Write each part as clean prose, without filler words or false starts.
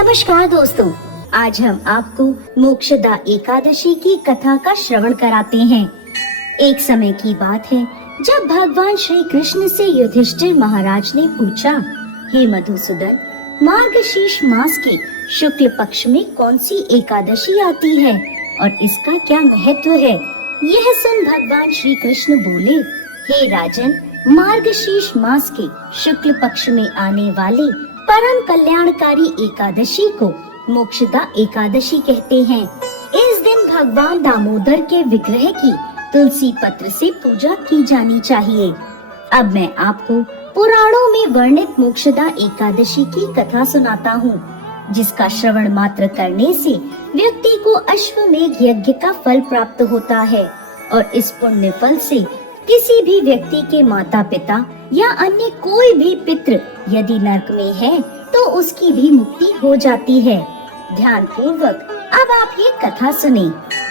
नमस्कार दोस्तों, आज हम आपको मोक्षदा एकादशी की कथा का श्रवण कराते हैं। एक समय की बात है जब भगवान श्री कृष्ण से युधिष्ठिर महाराज ने पूछा, हे मधुसूदन, मार्गशीर्ष मास के शुक्ल पक्ष में कौन सी एकादशी आती है और इसका क्या महत्व है। यह सुन भगवान श्री कृष्ण बोले, हे राजन, मार्गशीर्ष मास के शुक्ल पक्ष में आने वाले परम कल्याणकारी एकादशी को मोक्षदा एकादशी कहते हैं। इस दिन भगवान दामोदर के विग्रह की तुलसी पत्र से पूजा की जानी चाहिए। अब मैं आपको पुराणों में वर्णित मोक्षदा एकादशी की कथा सुनाता हूँ, जिसका श्रवण मात्र करने से व्यक्ति को अश्वमेध यज्ञ का फल प्राप्त होता है और इस पुण्य फल से किसी भी व्यक्ति के माता पिता या अन्य कोई भी पितृ यदि नरक में है तो उसकी भी मुक्ति हो जाती है। ध्यान पूर्वक अब आप ये कथा सुने।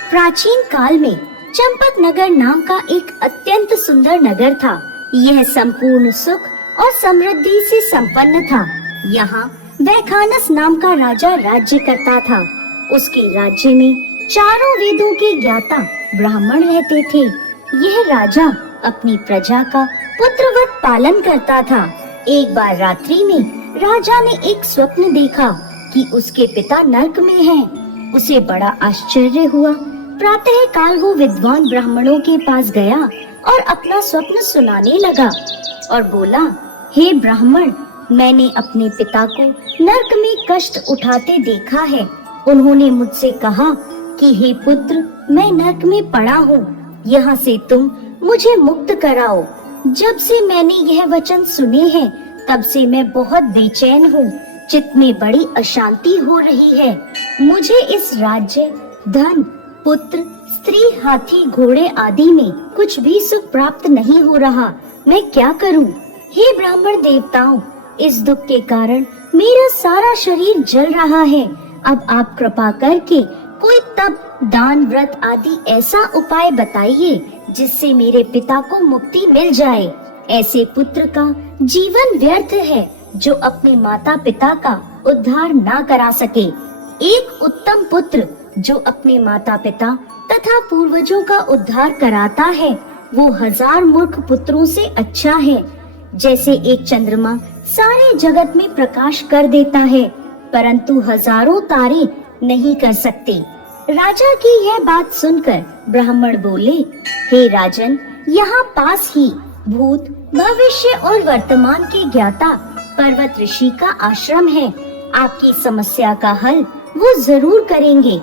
प्राचीन काल में चंपक नगर नाम का एक अत्यंत सुंदर नगर था। यह संपूर्ण सुख और समृद्धि से संपन्न था। यहाँ वैखानस नाम का राजा राज्य करता था। उसके राज्य में चारों वेदों के ज्ञाता ब्राह्मण रहते थे। यह राजा अपनी प्रजा का पुत्रवत पालन करता था। एक बार रात्रि में राजा ने एक स्वप्न देखा कि उसके पिता नरक में हैं। उसे बड़ा आश्चर्य हुआ। प्रातः काल वो विद्वान ब्राह्मणों के पास गया और अपना स्वप्न सुनाने लगा और बोला, हे ब्राह्मण, मैंने अपने पिता को नरक में कष्ट उठाते देखा है। उन्होंने मुझसे कहा कि हे पुत्र, मैं नरक में पड़ा हूँ, यहाँ से तुम मुझे मुक्त कराओ। जब से मैंने यह वचन सुने हैं तब से मैं बहुत बेचैन हूँ। चित्त में बड़ी अशांति हो रही है। मुझे इस राज्य, धन, पुत्र, स्त्री, हाथी, घोड़े आदि में कुछ भी सुख प्राप्त नहीं हो रहा। मैं क्या करूँ? हे ब्राह्मण देवताओं, इस दुख के कारण मेरा सारा शरीर जल रहा है। अब आप कृपा करके कोई तप, दान, व्रत आदि ऐसा उपाय बताइए जिससे मेरे पिता को मुक्ति मिल जाए। ऐसे पुत्र का जीवन व्यर्थ है जो अपने माता पिता का उद्धार ना करा सके। एक उत्तम पुत्र जो अपने माता पिता तथा पूर्वजों का उद्धार कराता है, वो 1000 मूर्ख पुत्रों से अच्छा है। जैसे एक चंद्रमा सारे जगत में प्रकाश कर देता है, परंतु हजारों तारे नहीं कर सकते। राजा की यह बात सुनकर ब्राह्मण बोले, हे राजन, यहाँ पास ही भूत, भविष्य और वर्तमान के ज्ञाता पर्वत ऋषि का आश्रम है। आपकी समस्या का हल वो जरूर करेंगे।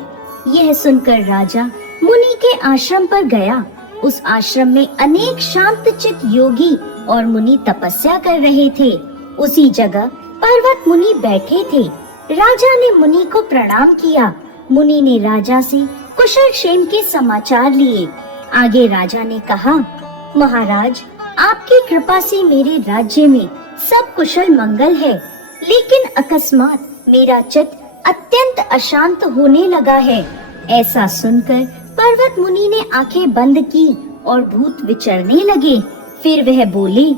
यह सुनकर राजा मुनि के आश्रम पर गया। उस आश्रम में अनेक शांत चित्त योगी और मुनि तपस्या कर रहे थे। उसी जगह पर्वत मुनि बैठे थे। राजा ने मुनि को प्रणाम किया। मुनि ने राजा से कुशल क्षेम के समाचार लिए। आगे राजा ने कहा, महाराज, आपकी कृपा से मेरे राज्य में सब कुशल मंगल है, लेकिन अकस्मात मेरा चित्त अत्यंत अशांत होने लगा है। ऐसा सुनकर पर्वत मुनि ने आंखें बंद की और भूत विचरने लगे। फिर वह बोले,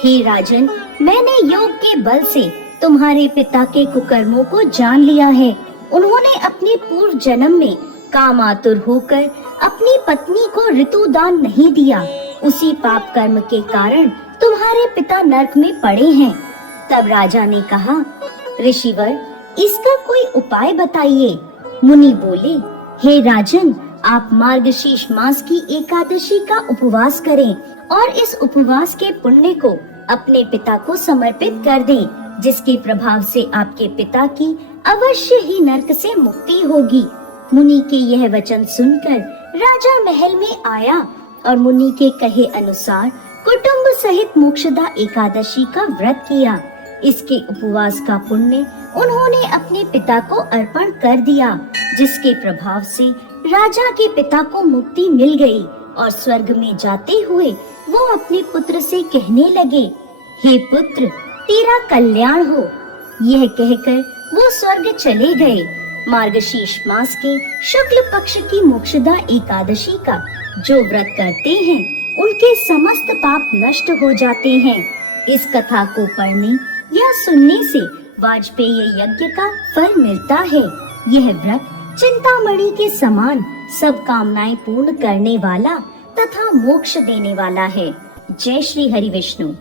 हे राजन, मैंने योग के बल से तुम्हारे पिता के कुकर्मों को जान लिया है। उन्होंने अपने पूर्व जन्म में काम आतुर होकर अपनी पत्नी को ऋतुदान नहीं दिया। उसी पाप कर्म के कारण तुम्हारे पिता नरक में पड़े हैं। तब राजा ने कहा, ऋषिवर, इसका कोई उपाय बताइए। मुनि बोले, हे राजन, आप मार्गशीर्ष मास की एकादशी का उपवास करें और इस उपवास के पुण्य को अपने पिता को समर्पित कर दें, जिसके प्रभाव से आपके पिता की अवश्य ही नरक से मुक्ति होगी। मुनि के यह वचन सुनकर राजा महल में आया और मुनि के कहे अनुसार कुटुंब सहित मोक्षदा एकादशी का व्रत किया। इसके उपवास का पुण्य उन्होंने अपने पिता को अर्पण कर दिया, जिसके प्रभाव से राजा के पिता को मुक्ति मिल गई और स्वर्ग में जाते हुए वो अपने पुत्र से कहने लगे, हे पुत्र, तेरा कल्याण हो। यह कहकर वो स्वर्ग चले गए। मार्गशीर्ष मास के शुक्ल पक्ष की मोक्षदा एकादशी का जो व्रत करते हैं, उनके समस्त पाप नष्ट हो जाते हैं। इस कथा को पढ़ने या सुनने से वाजपेयी यज्ञ का फल मिलता है। यह व्रत चिंतामणि के समान सब कामनाएं पूर्ण करने वाला तथा मोक्ष देने वाला है। जय श्री हरि विष्णु।